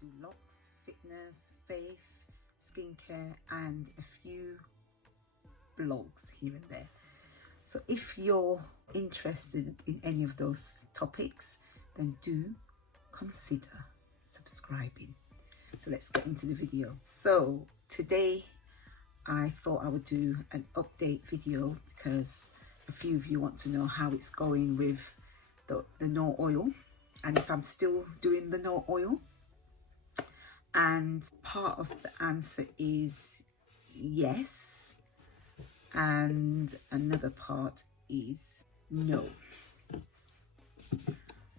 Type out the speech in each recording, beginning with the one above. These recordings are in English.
do locks, fitness, faith, skincare, and a few blogs here and there. So if you're interested in any of those topics, then do consider subscribing. So let's get into the video. So today I thought I would do an update video because a few of you want to know how it's going with the no oil and if I'm still doing the no oil. And part of the answer is yes, and another part is no.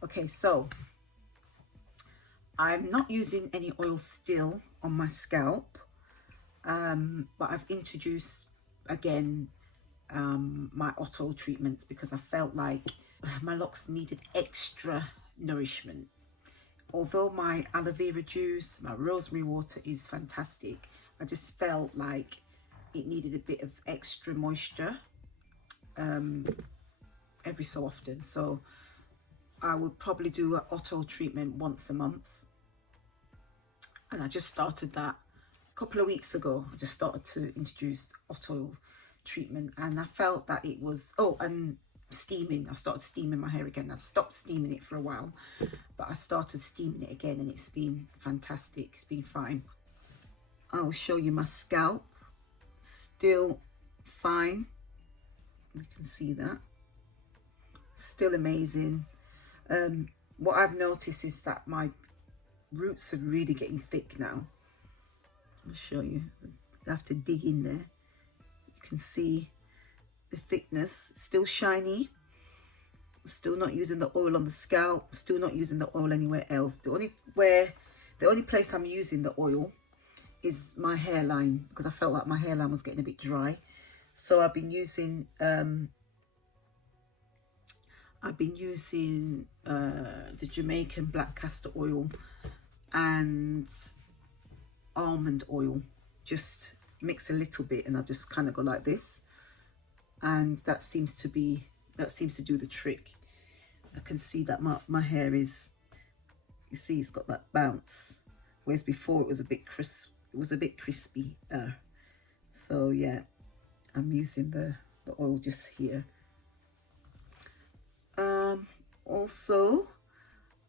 Okay, so I'm not using any oil still on my scalp, but I've introduced again my auto treatments because I felt like my locks needed extra nourishment. Although my aloe vera juice, my rosemary water is fantastic, I just felt like it needed a bit of extra moisture every so often. So I would probably do an auto treatment once a month. And I just started that a couple of weeks ago. I just started to introduce auto treatment and I felt that it was, oh, and steaming. I started steaming my hair again. I stopped steaming it for a while, but I started steaming it again and it's been fantastic. It's been fine. I'll show you my scalp. Still fine. You can see that. Still amazing. What I've noticed is that my roots are really getting thick now. I'll show you. I have to dig in there. You can see the thickness. Still shiny. Still not using the oil on the scalp. Still not using the oil anywhere else. The only place I'm using the oil is my hairline because I felt like my hairline was getting a bit dry. So I've been using the Jamaican black castor oil and almond oil. Just mix a little bit and I just kind of go like this, and that seems to do the trick. I can see that my hair is, you see, it's got that bounce, whereas before it was a bit crisp. It was a bit crispy. So yeah, I'm using the oil just here. Also,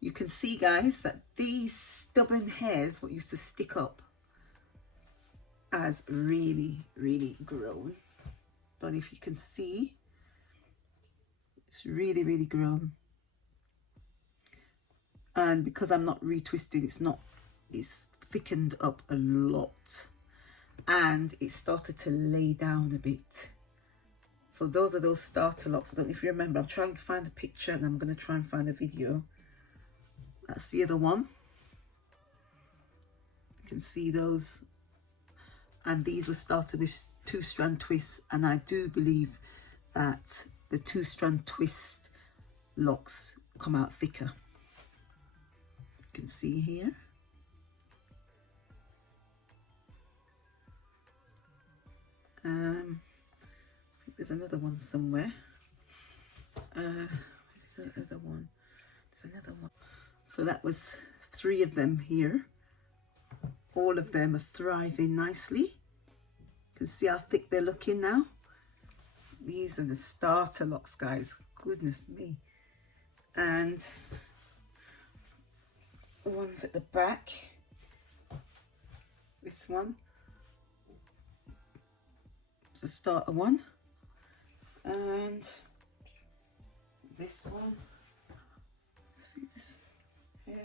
you can see, guys, that these stubborn hairs, what used to stick up, has really grown. But if you can see, it's really grown. And because I'm not retwisting, it's thickened up a lot and it started to lay down a bit. So those are those starter locks. I don't know if you remember. I'm trying to find a picture and I'm going to try and find a video. That's the other one. You can see those. And these were started with 2-strand twists. And I do believe that the 2-strand twist locks come out thicker. You can see here. I think there's another one somewhere. There's another one. There's another one. So that was 3 of them here. All of them are thriving nicely. You can see how thick they're looking now. These are the starter locks, guys. Goodness me. And the ones at the back. This one. The starter one, and this one. See this here?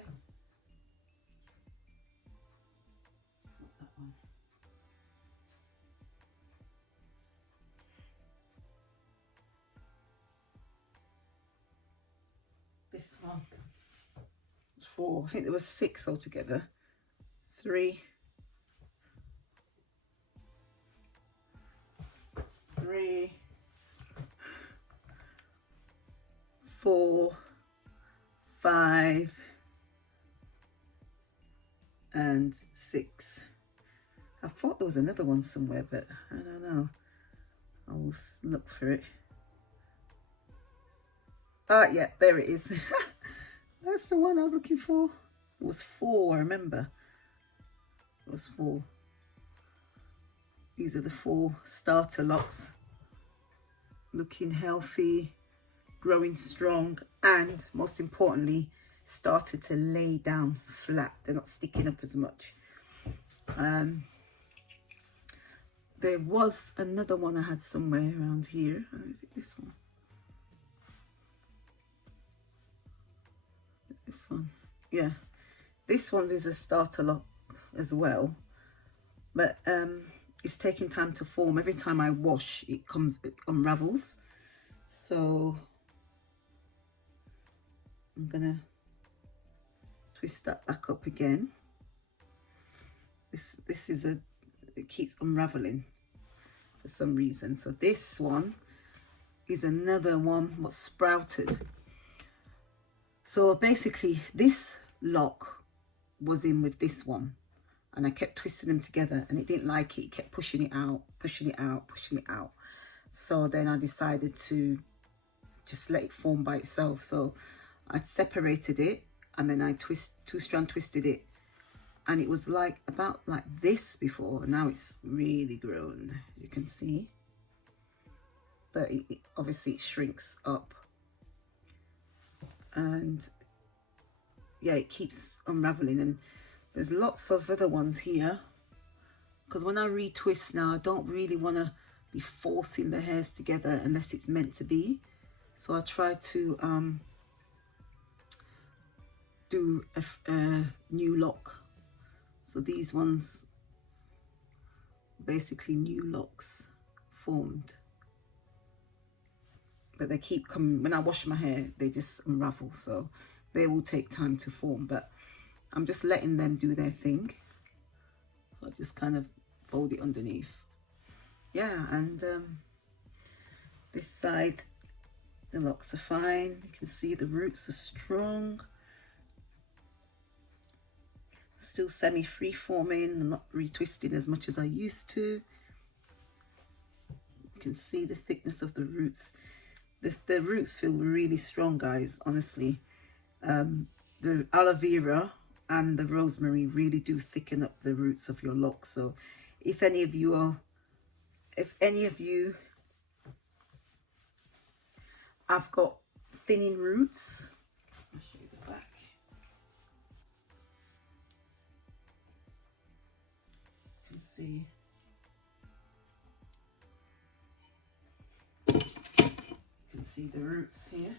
Not that one. This one. It's 4. I think there was 6 altogether. 3. 4, 5, and 6. I thought there was another one somewhere, but I don't know. I will look for it. Ah, yeah, there it is. That's the one I was looking for. was 4, I remember. It was 4. These are the 4 starter locks. Looking healthy, growing strong, and most importantly, started to lay down flat. They're not sticking up as much. There was another one I had somewhere around here. Is it this one? This one. Yeah. This one is a starter lock as well. But it's taking time to form. Every time I wash, it unravels. So I'm gonna twist that back up again. This is it keeps unraveling for some reason. So this one is another one what's sprouted. So basically this lock was in with this one, and I kept twisting them together, and it didn't like it. It kept pushing it out, pushing it out, pushing it out. So then I decided to just let it form by itself. So I separated it, and then I two-strand twisted it, and it was like about like this before, and now it's really grown, you can see. But obviously it shrinks up, and yeah, it keeps unraveling. And there's lots of other ones here, because when I retwist now, I don't really want to be forcing the hairs together unless it's meant to be. So I try to do a new lock. So these ones, basically new locks formed, but they keep coming. When I wash my hair, they just unravel, so they will take time to form, but I'm just letting them do their thing. So I just kind of fold it underneath. Yeah, and this side, the locks are fine. You can see the roots are strong. Still semi-free forming. I'm not retwisting as much as I used to. You can see the thickness of the roots. The roots feel really strong, guys, honestly. The aloe vera and the rosemary really do thicken up the roots of your locks. So if any of you have got thinning roots, I'll show you the back. You can see. You can see the roots here.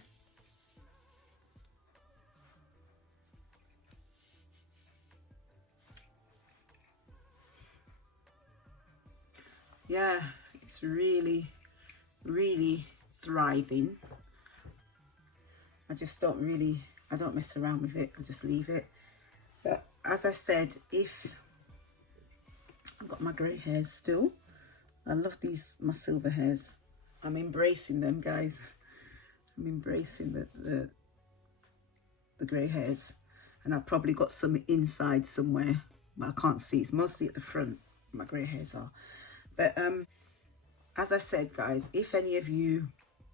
Yeah, it's really, really thriving. I just don't mess around with it. I just leave it. But as I said, if I've got my grey hairs still, I love my silver hairs. I'm embracing them, guys. I'm embracing the grey hairs. And I've probably got some inside somewhere, but I can't see. It's mostly at the front, my grey hairs are. But as I said, guys, if any of you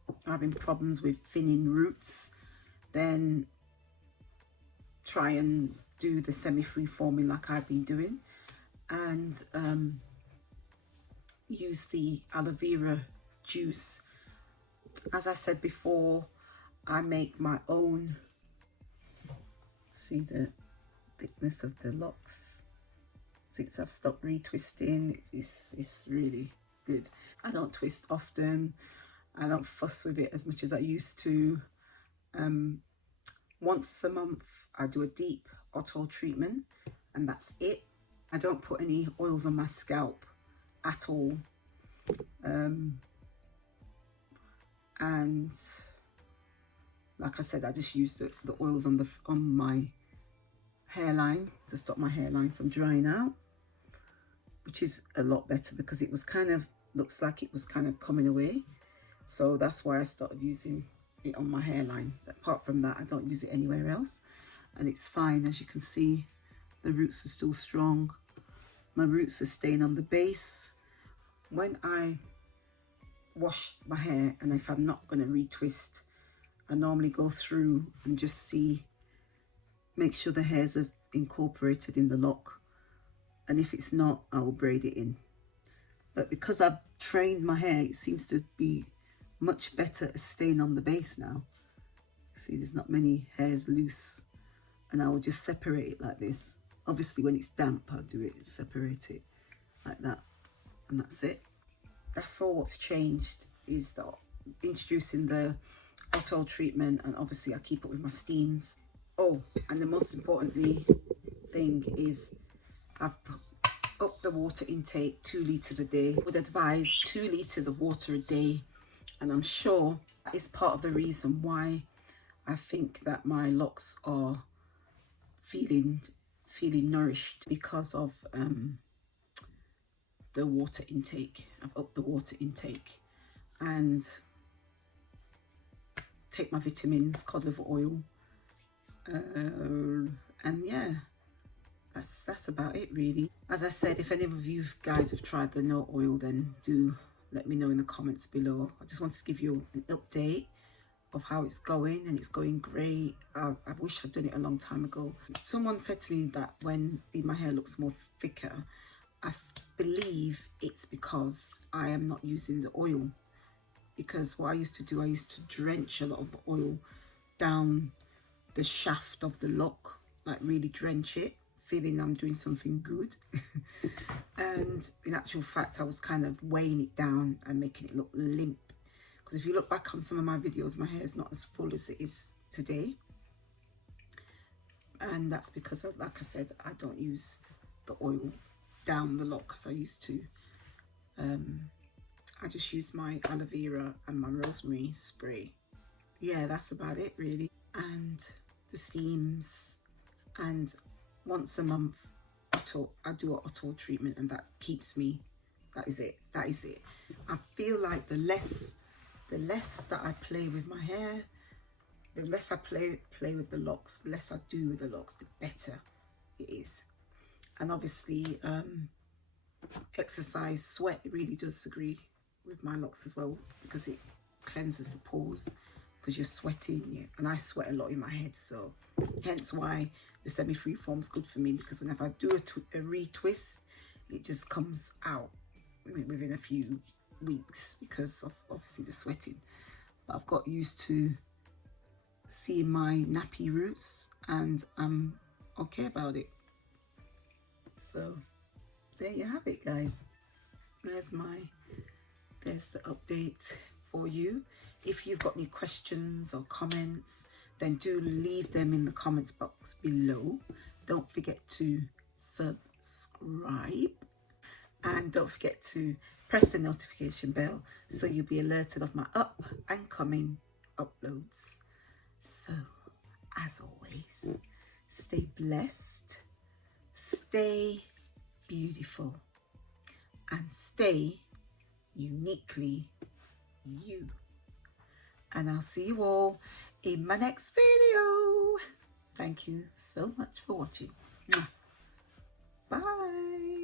are having problems with thinning roots, then try and do the semi-free forming like I've been doing, and use the aloe vera juice. As I said before, I make my own. See the thickness of the locks. Since I've stopped retwisting, it's really good. I don't twist often. I don't fuss with it as much as I used to. Once a month, I do a deep auto treatment, and that's it. I don't put any oils on my scalp at all. And like I said, I just use the oils on my hairline to stop my hairline from drying out, which is a lot better because it was looks like it was kind of coming away. So that's why I started using it on my hairline. But apart from that, I don't use it anywhere else, and it's fine. As you can see, the roots are still strong. My roots are staying on the base. When I wash my hair, and if I'm not going to retwist, I normally go through and just make sure the hairs incorporated in the lock, and if it's not, I will braid it in. But because I've trained my hair, it seems to be much better at staying on the base now. See, there's not many hairs loose, and I will just separate it like this. Obviously when it's damp, I'll do it, separate it like that, and that's it. That's all what's changed, is the introducing the hot oil treatment, and obviously I keep up with my steams. Oh, and the most importantly thing is I've upped the water intake 2 litres a day. Would advise 2 litres of water a day, and I'm sure that is part of the reason why I think that my locks are feeling nourished, because of the water intake. I've upped the water intake, and take my vitamins, cod liver oil, and yeah, that's about it really. As I said, if any of you guys have tried the no oil, then do let me know in the comments below. I just wanted to give you an update of how it's going, and it's going great. I wish I'd done it a long time ago. Someone said to me that when my hair looks more thicker, I believe it's because I am not using the oil. Because what I used to do, I used to drench a lot of oil down the shaft of the lock, like really drench it, feeling I'm doing something good. And in actual fact, I was kind of weighing it down and making it look limp. Because if you look back on some of my videos, my hair is not as full as it is today. And that's because, like I said, I don't use the oil down the lock as I used to. I just use my aloe vera and my rosemary spray. Yeah, that's about it really. And the steams, and once a month I do a hot oil treatment, and that keeps me, that is it. I feel like the less that I play with my hair, the less I play with the locks, the less I do with the locks, the better it is. And obviously exercise, sweat, it really does agree with my locks as well, because it cleanses the pores, because you're sweating. Yeah, and I sweat a lot in my head, so hence why the semi-free form is good for me, because whenever I do a retwist, it just comes out within a few weeks because of obviously the sweating. But I've got used to seeing my nappy roots, and I'm okay about it. So there you have it, guys. There's the update for you. If you've got any questions or comments, then do leave them in the comments box below. Don't forget to subscribe, and don't forget to press the notification bell so you'll be alerted of my up and coming uploads. So as always, stay blessed, stay beautiful, and stay uniquely you. And I'll see you all in my next video. Thank you so much for watching. Bye.